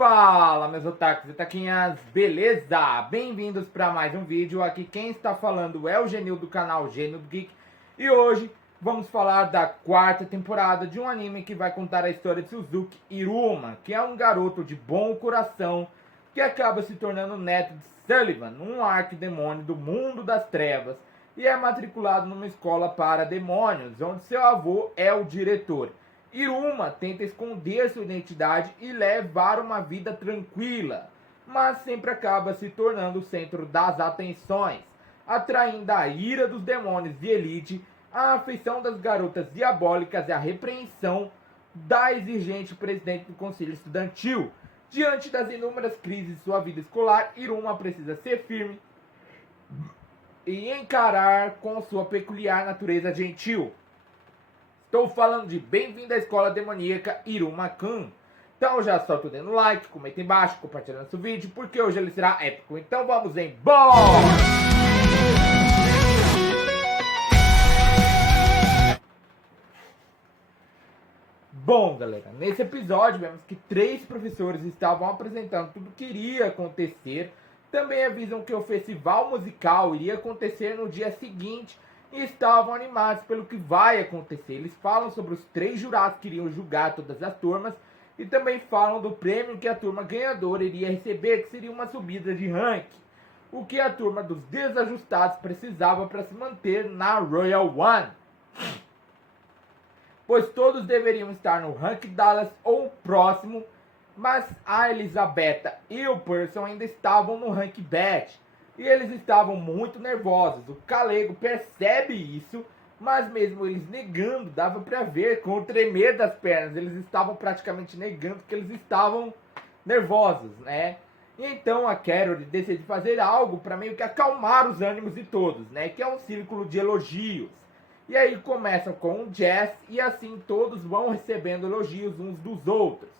Fala, meus otakus e taquinhas, beleza? Bem-vindos para mais um vídeo. Aqui quem está falando é o Genil do canal Gênio do Geek. E hoje vamos falar da quarta temporada de um anime que vai contar a história de Suzuki Iruma, que é um garoto de bom coração que acaba se tornando neto de Sullivan, um arquidemônio do mundo das trevas, e é matriculado numa escola para demônios, onde seu avô é o diretor. Iruma tenta esconder sua identidade e levar uma vida tranquila, mas sempre acaba se tornando o centro das atenções, atraindo a ira dos demônios de elite, a afeição das garotas diabólicas e a repreensão da exigente presidente do conselho estudantil. Diante das inúmeras crises de sua vida escolar, Iruma precisa ser firme e encarar com sua peculiar natureza gentil. Estou falando de Bem-vindo à Escola Demoníaca Iruma-kun. Então já solta o dedo no like, comenta embaixo, compartilhando esse vídeo, porque hoje ele será épico. Então vamos embora! Bom, galera, nesse episódio vemos que 3 professores estavam apresentando tudo o que iria acontecer. Também avisam que o festival musical iria acontecer no dia seguinte e estavam animados pelo que vai acontecer. Eles falam sobre os 3 jurados que iriam julgar todas as turmas e também falam do prêmio que a turma ganhadora iria receber, que seria uma subida de ranking, o que a turma dos desajustados precisava para se manter na Royal One, pois todos deveriam estar no rank Dallas ou próximo, mas a Elisabetta e o Person ainda estavam no rank Bet. E eles estavam muito nervosos. O Calego percebe isso, mas mesmo eles negando, dava pra ver com o tremer das pernas. Eles estavam praticamente negando que eles estavam nervosos, né? E então a Carol decide fazer algo para meio que acalmar os ânimos de todos, né? Que é um círculo de elogios. E aí começam com o Jess e assim todos vão recebendo elogios uns dos outros.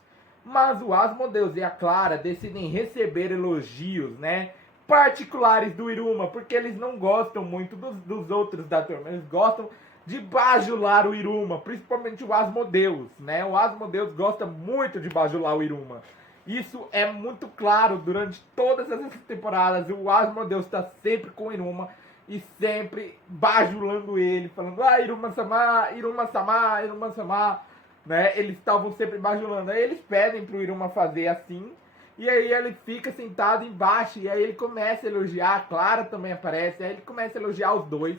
Mas o Asmodeus e a Clara decidem receber elogios, né? Particulares do Iruma, porque eles não gostam muito dos outros da turma. Eles gostam de bajular o Iruma, principalmente o Asmodeus, né? O Asmodeus gosta muito de bajular o Iruma. Isso é muito claro durante todas essas temporadas. O Asmodeus está sempre com o Iruma e sempre bajulando ele, falando: ah, Iruma-sama, Iruma-sama, Iruma-sama, né? Eles estavam sempre bajulando. Aí eles pedem pro Iruma fazer assim. E aí ele fica sentado embaixo, e aí ele começa a elogiar, a Clara também aparece, aí ele começa a elogiar os dois,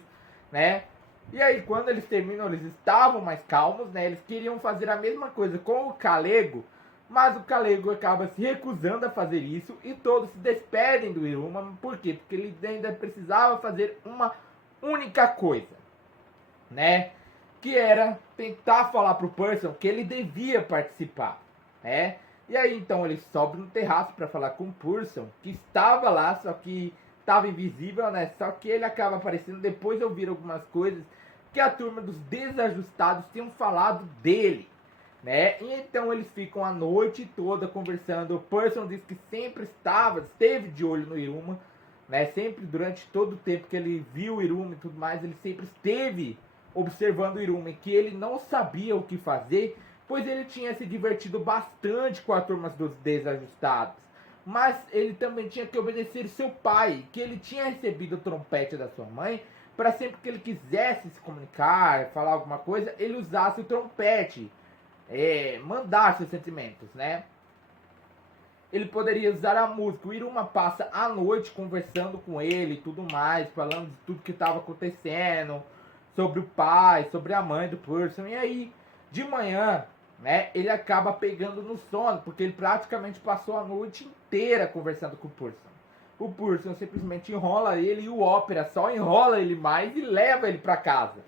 né? E aí quando eles terminam, eles estavam mais calmos, né? Eles queriam fazer a mesma coisa com o Calego, mas o Calego acaba se recusando a fazer isso, e todos se despedem do Iruma. Por quê? Porque ele ainda precisava fazer uma única coisa, né? Que era tentar falar pro Person que ele devia participar, né? E aí então ele sobe no terraço para falar com o Person, que estava lá, só que estava invisível, né? Só que ele acaba aparecendo. Depois eu vi algumas coisas que a turma dos desajustados tinham falado dele, né? E então eles ficam a noite toda conversando. O Person diz que sempre esteve de olho no Iruma, né? Sempre, durante todo o tempo que ele viu o Iruma e tudo mais, ele sempre esteve observando o Iruma, e que ele não sabia o que fazer, pois ele tinha se divertido bastante com a turma dos desajustados. Mas ele também tinha que obedecer seu pai, que ele tinha recebido o trompete da sua mãe, para sempre que ele quisesse se comunicar, falar alguma coisa, ele usasse o trompete, mandar seus sentimentos, né? Ele poderia usar a música. O Iruma passa a noite conversando com ele e tudo mais, falando de tudo que estava acontecendo, sobre o pai, sobre a mãe do Person. E aí, de manhã, né, ele acaba pegando no sono, porque ele praticamente passou a noite inteira conversando com o Person. O Person simplesmente enrola ele, e o Ópera só enrola ele mais e leva ele para casa.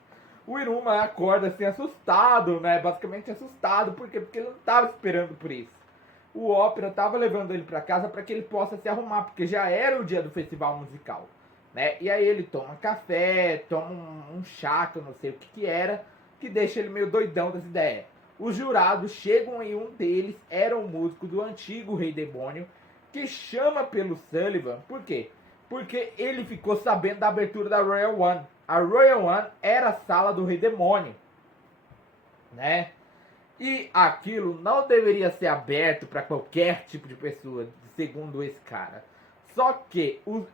O Iruma acorda assim assustado, né, basicamente assustado, porque ele não estava esperando por isso. O Ópera estava levando ele para casa para que ele possa se arrumar, porque já era o dia do festival musical, né? E aí ele toma café, toma um chá, que eu não sei o que era, que deixa ele meio doidão das ideias. Os jurados chegam e um deles era um músico do antigo Rei Demônio, que chama pelo Sullivan. Por quê? Porque ele ficou sabendo da abertura da Royal One. A Royal One era a sala do Rei Demônio, né? E aquilo não deveria ser aberto para qualquer tipo de pessoa, segundo esse cara. Só que o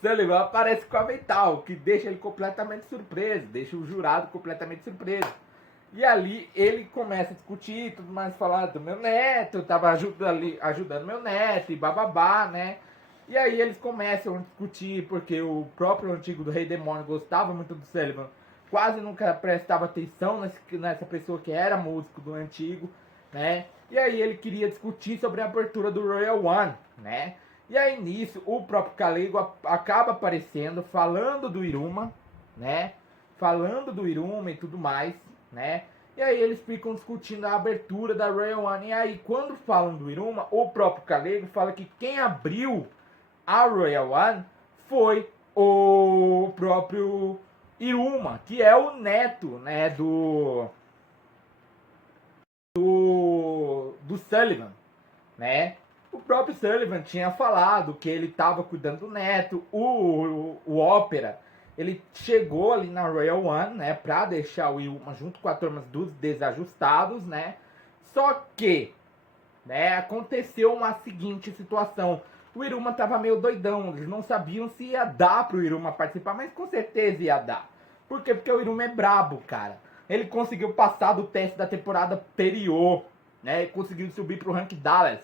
Sullivan aparece com a avental, que deixa ele completamente surpreso, deixa o jurado completamente surpreso. E ali ele começa a discutir, tudo mais, falar do meu neto, eu tava ajudando meu neto e bababá, né? E aí eles começam a discutir, porque o próprio antigo do Rei Demônio gostava muito do Sullivan, quase nunca prestava atenção nessa pessoa que era músico do antigo, né? E aí ele queria discutir sobre a abertura do Royal One, né? E aí nisso o próprio Calego acaba aparecendo, falando do Iruma, né? Falando do Iruma e tudo mais, né? E aí eles ficam discutindo a abertura da Royal One. E aí quando falam do Iruma, o próprio Calego fala que quem abriu a Royal One foi o próprio Iruma, que é o neto, né, do Sullivan, né? O próprio Sullivan tinha falado que ele estava cuidando do neto. O Ópera, ele chegou ali na Royal One, né, para deixar o Iruma junto com a turma dos desajustados, né? Só que, né, aconteceu uma seguinte situação. O Iruma tava meio doidão, eles não sabiam se ia dar pro Iruma participar, mas com certeza ia dar. Por quê? Porque o Iruma é brabo, cara. Ele conseguiu passar do teste da temporada anterior, né? Ele conseguiu subir pro rank Dallas.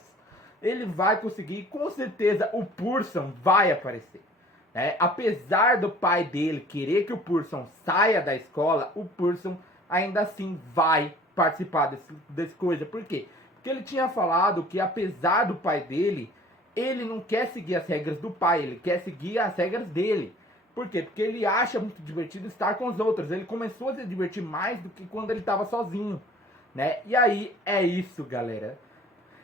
Ele vai conseguir, com certeza o Purson vai aparecer. Né? Apesar do pai dele querer que o Purson saia da escola, o Purson ainda assim vai participar desse coisa. Por quê? Porque ele tinha falado que apesar do pai dele, ele não quer seguir as regras do pai, ele quer seguir as regras dele. Por quê? Porque ele acha muito divertido estar com os outros. Ele começou a se divertir mais do que quando ele estava sozinho, né? E aí, é isso, galera.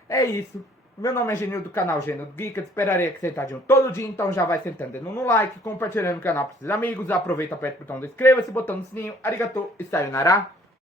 É isso. Meu nome é Genil do canal Genil Geek. Eu te esperarei aqui sentadinho todo dia, então já vai sentando, dando no like, compartilhando o canal para seus amigos. Aproveita, aperta o botão do inscreva-se, botão no sininho. Arigatou e sayonara.